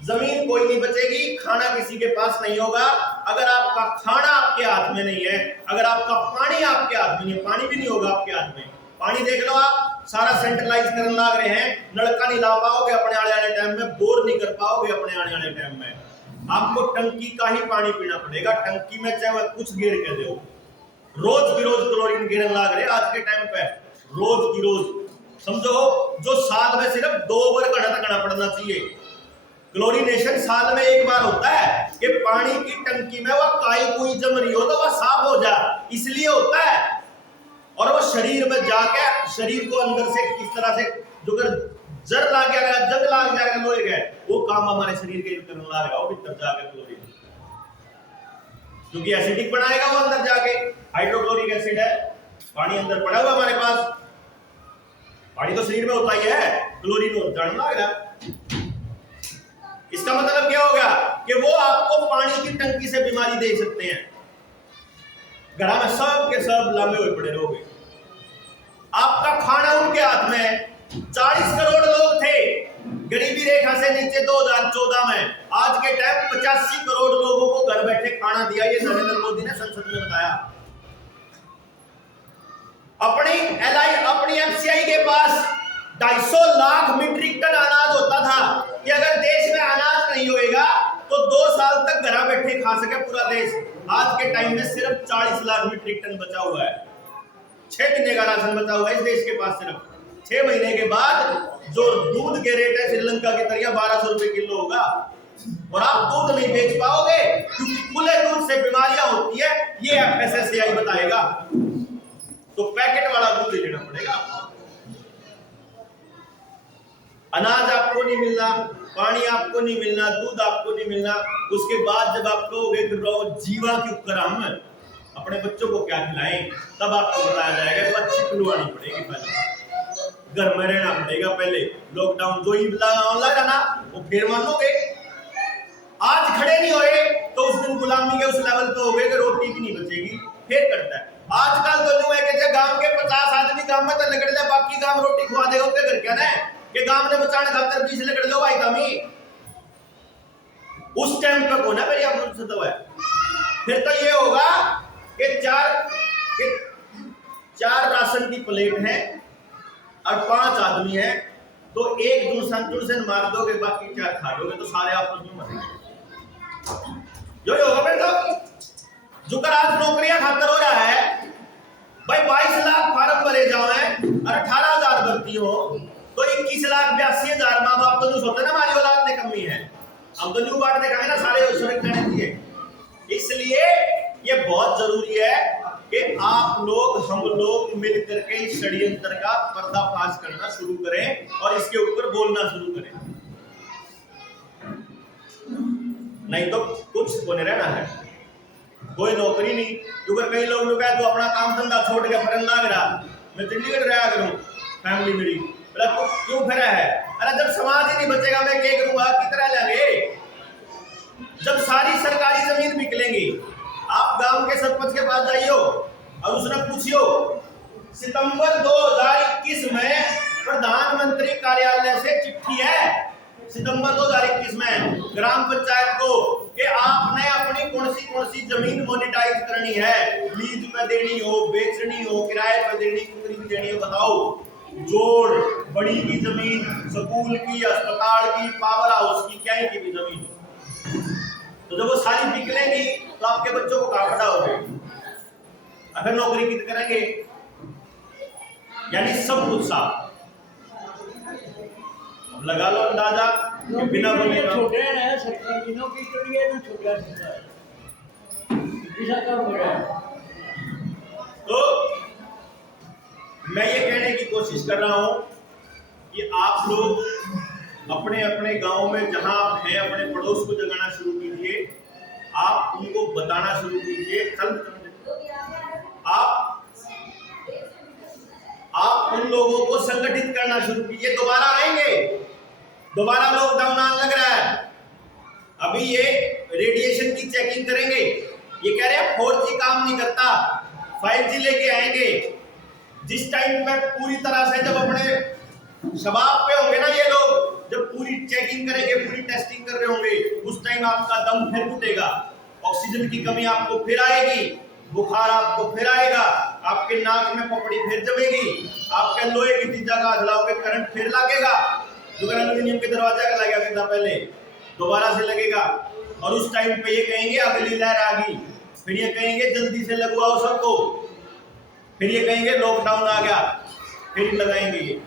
जमीन कोई नहीं बचेगी, खाना किसी के पास नहीं होगा। अगर आपका खाना आपके हाथ में नहीं है, अगर आपका पानी आपके हाथ में नहीं है, पानी भी नहीं होगा आपके हाथ में। पानी देख लो, आप सारा सेंट्रलाइज करने लग रहे हैं, नलका नहीं ला पाओगे अपने आने वाले टाइम में, बोर नहीं कर पाओगे अपने आने वाले टाइम में। आपको टंकी का ही पानी पीना पड़ेगा। टंकी में चाहे वह कुछ गिर के दो, रोज की रोज क्लोरीन गिरने लग रहे आज के टाइम पे, रोज की रोज। समझो जो साल में सिर्फ 2 बार घड़ा पड़ना चाहिए। क्लोरीनेशन साल में एक बार होता है कि पानी की टंकी में वह काई कोई जम रही हो तो वह साफ हो जाए, इसलिए होता है। और वो शरीर में जाके शरीर को अंदर से किस तरह से जो कर जर ला के अगर जंग लाग जाएगा लोहे गए, वो काम हमारे शरीर के करने लगेगा, वो भीतर जाके क्लोरीन, क्योंकि एसिडिक बनाएगा वो अंदर जाके। हाइड्रोक्लोरिक एसिड है, पानी अंदर पड़ा हुआ हमारे पास, पानी तो शरीर में होता ही है, क्लोरीन हो जाने लगेगा। इसका मतलब क्या होगा कि वो आपको पानी की टंकी से बीमारी दे सकते हैं। घड़ा में सब के सब लंबे हुए पड़े रहोगे। आपका खाना उनके हाथ में है। 40 करोड़ लोग थे गरीबी रेखा से नीचे 2014 में, आज के टाइम 85 करोड़ लोगों को घर बैठे खाना दिया, ये नरेंद्र मोदी ने संसद में बताया। अपनी एफसीआई के पास 250 लाख मीट्रिक टन अनाज होता था कि अगर देश में अनाज नहीं होएगा तो 2 साल तक घर बैठे खा सके पूरा देश। आज के टाइम में सिर्फ 40 लाख मीट्रिक टन बचा हुआ है। 6 महीने का राशन बचा हुआ है इस देश के पास सिर्फ। 6 महीने के बाद जो दूध के रेट है श्रीलंका की तरह 1200 रुपए किलो होगा, और आप दूध नहीं बेच पाओगे क्योंकि खुले दूध से बीमारियां होती है, ये एफएसएसएआई बताएगा। तो पैकेट वाला दूध लेना पड़ेगा। अनाज आपको नहीं मिलना, पानी आपको नहीं मिलना, दूध आपको नहीं मिलना। उसके बाद जब आप कहोगे कि जीवा के ऊपर हम अपने बच्चों को क्या खिलाएं, तब आपको बताया जाएगा कि अच्छी खिलवानी पड़ेगी, पहले घर में रहना पड़ेगा, पहले लॉकडाउन जो ही लगा ना वो फिर मानोगे। आज खड़े नहीं होए तो उस दिन गुलामी के उस लेवल पे हो गए कि रोटी भी नहीं बचेगी, फिर करता है। आजकल तो जो है कि गांव के 50 आदमी गांव में तो लकड़ ले, बाकी गांव रोटी खवा देगा उसके घर क्या ना कि गांव ने बचाने खातर 20 लकड़ लो भाई कमी। उस टाइम पे कोना मेरी आप से तो है। फिर तो ये होगा कि चार राशन की प्लेट है और 5 आदमी है, तो एक दूसरे से मार दोगे, बाकी 4 खा लोगे, तो सारे आपस में मरेंगे। जो होगा फिर तो जुकर आज नौकरियां खातर हो रहा है भाई। 22 लाख फार्म भरे जाए और 18,000 भर्ती हो तो 21,82,000 माँ बाप तो नहीं सोचते ना हमारी औलाद में कमी है, हम तो न्यू बांट देखेंगे ना सारे सुरक्षा चाहिए। इसलिए ये बहुत जरूरी है कि आप लोग हम लोग मिलकर के इस षड्यंत्र का पर्दाफाश करना शुरू करें और इसके ऊपर बोलना शुरू करें, नहीं तो कुछ होने रहना है। कोई नौकरी नहीं, क्योंकि कई लोग जो है तो अपना काम धंधा छोड़ के फरन लाग रहा, मैं चंडीगढ़ रहा करूं, फैमिली मेरी तो क्यों फिरा है। अरे जब समाज ही नहीं बचेगा मैं क्या करूंगा, कितना लेंगे। जब सारी सरकारी जमीन बिकलेंगी, आप गांव के सरपंच के पास जाइयो और उसने पूछियो सितंबर 2021 में प्रधानमंत्री कार्यालय से चिट्ठी है, सितंबर 2021 में ग्राम पंचायत को कि आपने अपनी कौन सी जमीन मोनेटाइज करनी है, लीज पे देनी हो, बेचनी हो, किराए पे देनी, कितनी भी देनी हो, बताओ। जोड़ बड़ी की जमीन, स्कूल की, अस्पताल की, पावर हाउस की, क्या की भी जमीन, तो जब वो सारी बिकलेंगी तो आपके बच्चों को कहां पढ़ा होगे, अगर नौकरी कित करेंगे। यानी सब कुछ साफ लगा लो अंदाजा कि बिना बोले छोटे हैं सरकारी नौकरी के लिए ना छोटा है ऐसा काम हो रहा है। तो मैं ये कहने की कोशिश कर रहा हूं कि आप लोग अपने अपने गांव में जहां आप हैं अपने पड़ोस को जगाना शुरू कीजिए। आप उनको बताना शुरू कीजिए। आप उन लोगों को संगठित करना शुरू कीजिए। दोबारा आएंगे, दोबारा लॉकडाउन आने लग रहा है। अभी ये रेडिएशन की चेकिंग करेंगे। ये कह रहे हैं 4G काम नहीं करता, 5G लेके आएंगे। जिस टाइम पे पूरी तरह से जब अपने शबाब पे होंगे ना ये लोग, जब पूरी चेकिंग करेंगे, पूरी टेस्टिंग कर रहे होंगे, उस टाइम आपका दम फिर घुटेगा, ऑक्सीजन की कमी आपको फिर आएगी, बुखार आपको फिर आएगा, आपके नाक में पपड़ी फिर जमेगी, आपके लोहे की चीजा का हलाओगे, करंट फिर लगेगा, जो एल्यूमिनियम के दरवाजा का लगा था पहले, दोबारा से लगेगा। और उस टाइम पे ये कहेंगे अगली लहर आ गई, फिर ये कहेंगे जल्दी से लगवाओ सबको, फिर ये कहेंगे लॉकडाउन आ गया, फिर लगाएंगे ये।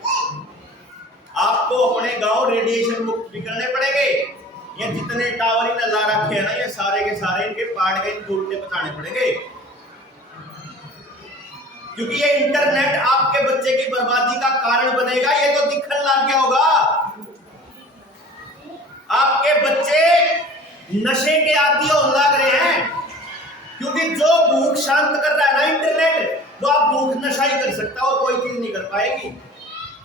आपको अपने गांव रेडिएशन मुक्त भी करने पड़ेंगे। ये जितने टावर इन ला रखे हैं ना, ये सारे के सारे इनके पार्ट के इनको उल्टे बताने पड़ेंगे, क्योंकि ये इंटरनेट आपके बच्चे की बर्बादी का कारण बनेगा। ये तो दिखने लग गया होगा, आपके बच्चे नशे के आदी होने लग रहे हैं, क्योंकि जो भूख शांत कर रहा है ना इंटरनेट, तो आप भूख नशा ही कर सकता हो, कोई चीज नहीं कर पाएगी।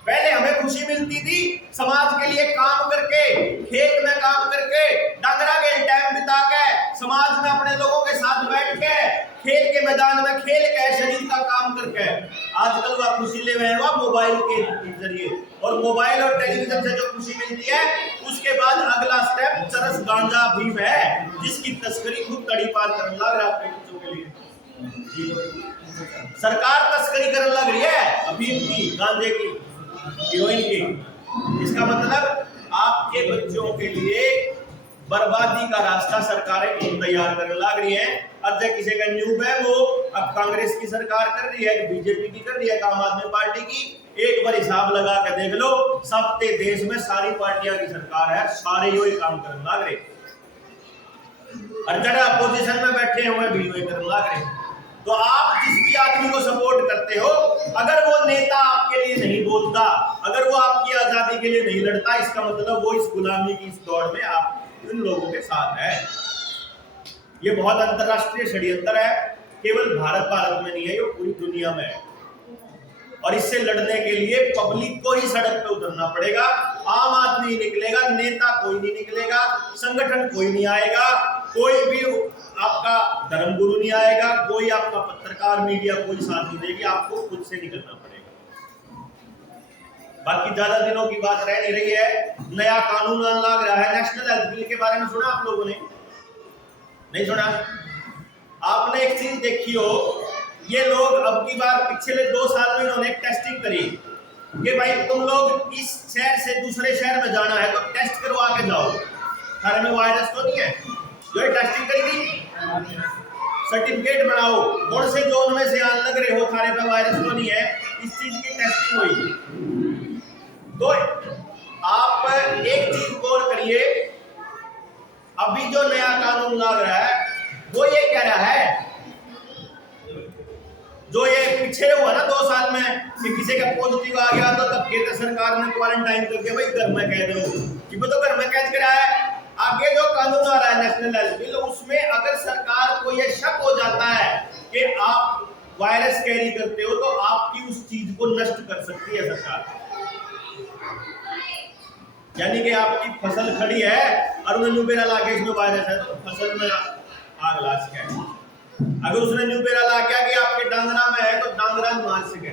पहले हमें खुशी मिलती थी समाज के लिए काम करके, खेत में काम करके, डंगरा के टाइम बिता के, समाज में अपने लोगों के साथ बैठ के, खेल के मैदान में खेल के, शरीर का काम करके। आजकल वह खुशी ले रहे हैं मोबाइल के जरिए, और मोबाइल और टेलीविजन से जो खुशी मिलती है, उसके बाद अगला स्टेप चरस गांजा अफीम है, जिसकी तस्करी खुद तड़ी पार करने लग रहा है अपने बच्चों के लिए। सरकार तस्करी करने लग रही है अफीम की, गांजे की, हीरोइन की। इसका मतलब आपके बच्चों के लिए बर्बादी का रास्ता सरकारें खुद तैयार करने लग रही हैं। अब जब किसी का न्यूब है, वो अब कांग्रेस की सरकार कर रही है, बीजेपी की कर रही है, आम आदमी पार्टी की, एक बार हिसाब लगा के देख लो, सब देश में सारी पार्टियां की सरकार है, सारे यही काम करने लग रहे, और जड़ा अपोजिशन में बैठे हुए भी वही करने लग रहे। तो आप जिस भी आदमी को सपोर्ट करते हो, अगर वो नेता आपके लिए नहीं बोलता, अगर वो आपकी आजादी के लिए नहीं लड़ता, इसका मतलब वो इस गुलामी की इस दौड़ में आप उन लोगों के साथ है। ये बहुत अंतरराष्ट्रीय षड्यंत्र है, केवल भारत में नहीं है, ये पूरी दुनिया में है। और इससे लड़ने के लिए पब्लिक को ही सड़क पे उतरना पड़ेगा। आम आदमी निकलेगा, नेता कोई नहीं निकलेगा, संगठन कोई नहीं आएगा, कोई भी आपका धर्मगुरु नहीं आएगा, कोई आपका पत्रकार मीडिया कोई साथ नहीं देगी, आपको खुद से निकलना पड़ेगा। बाकी ज्यादा दिनों की बात रह नहीं रही है, नया कानून आने लग रहा है। नेशनल हेल्थ बिल के बारे में सुना आप लोगों ने? नहीं सुना? आपने एक चीज देखी हो, ये लोग अब की बार पिछले 2 साल में इन्होंने टेस्टिंग करी कि भाई तुम लोग इस शहर से दूसरे शहर में जाना है तो टेस्ट करवा के जाओ, थारे में वायरस तो नहीं है। जो टेस्टिंग करी थी, सर्टिफिकेट बनाओ, कौन से जोन में से आने लग रहे हो, थारे पे वायरस तो नहीं है, इस चीज की टेस्टिंग हुई। तो आप एक चीज गौर करिए, अभी जो नया कानून लग रहा है वो ये कह रहा है, जो ये पीछे हुआ ना 2 साल में कि किसी का पॉजिटिव आ गया तो तब कहते सरकार ने क्वारंटाइन करके भाई घर में कैद रहो, कि वो तो घर में कैद करा है। आगे जो कानून आ रहा है नेशनल हेल्थ बिल, उसमें अगर सरकार को यह शक हो जाता है कि आप वायरस कैरी करते हो, तो आपकी उस चीज को नष्ट कर सकती है सरकार। यानी कि आपकी फसल खड़ी है और उन्हें न्यूबेरा लाके इसमें वायरस है, तो फसल में आग ला सके। अगर उसने न्यूबेरा ला गया कि आपके डांगरा में है, तो डांगरा मार सके।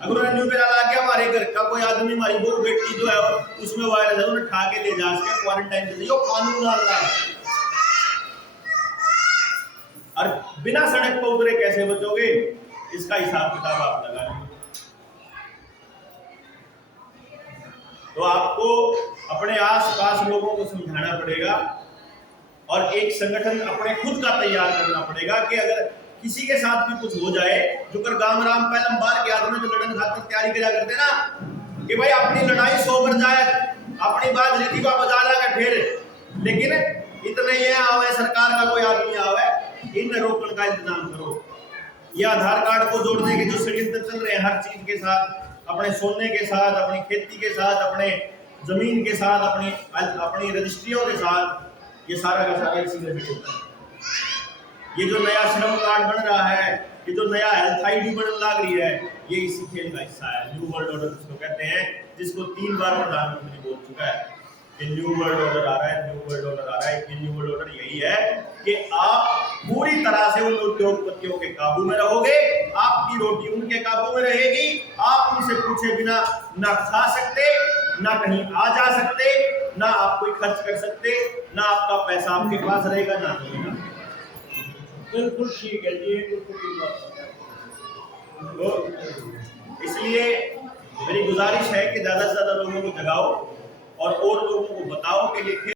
अगर उन्हें न्यूबेरा ला गया हमारे घर का कोई आदमी, हमारी बहू बेटी जो है उसमें वायरस है, उन्हें ठा के ले जा सके, क्वारंटाइन कर दिया, कानून आ रहा है। और बिना सड़क पर उतरे कैसे बचोगे, इसका हिसाब किताब आप लगा लेंगे। तो आपको अपने आसपास लोगों को समझाना पड़ेगा और एक संगठन अपने खुद का तैयार करना पड़ेगा कि अगर किसी के साथ भी कुछ हो जाए, जो कर गांव राम पहलम बार के आदमी जो लड़न खातिर तैयारी करा करते ना, कि भाई अपनी लड़ाई 100 पर जाए, अपनी बात रीति का बजा लागे फिर, लेकिन इतने ये आवे सरकार का कोई आदमी आवे, इन रोकन का इंतजाम करो। ये आधार कार्ड को जोड़ने के जो षड्यंत्र चल रहे हैं हर चीज के साथ, अपने सोने के साथ, अपनी खेती के साथ, अपने जमीन के साथ, अपनी रजिस्ट्रियों के साथ, ये सारा का सारा इसी में फिट होता है। ये जो नया श्रम कार्ड बन रहा है, ये जो नया हेल्थ आईडी बनने लग रही है, ये इसी खेल का हिस्सा है। न्यू वर्ल्ड ऑर्डर जिसको कहते हैं, जिसको 3 बार प्रधानमंत्री बोल चुका है कि न्यू वर्ल्ड ऑर्डर आ रहा है, न्यू वर्ल्ड ऑर्डर आ रहा है। ये न्यू वर्ल्ड ऑर्डर यही है कि आप पूरी तरह से उन उद्योगपतियों के काबू में रहोगे, आपकी रोटी उनके काबू में रहेगी, आप उनसे पूछे बिना ना खा सकते, ना कहीं आ जा सकते, ना आप कोई खर्च कर सकते, ना आपका पैसा आपके पास रहेगा, ना मिलेगा। बिल्कुल ठीक है जी, बिल्कुल ठीक बात है। तो इसलिए मेरी गुजारिश है कि ज़्यादा से ज़्यादा लोगों को जगाओ और लोगों को बताओ कि ये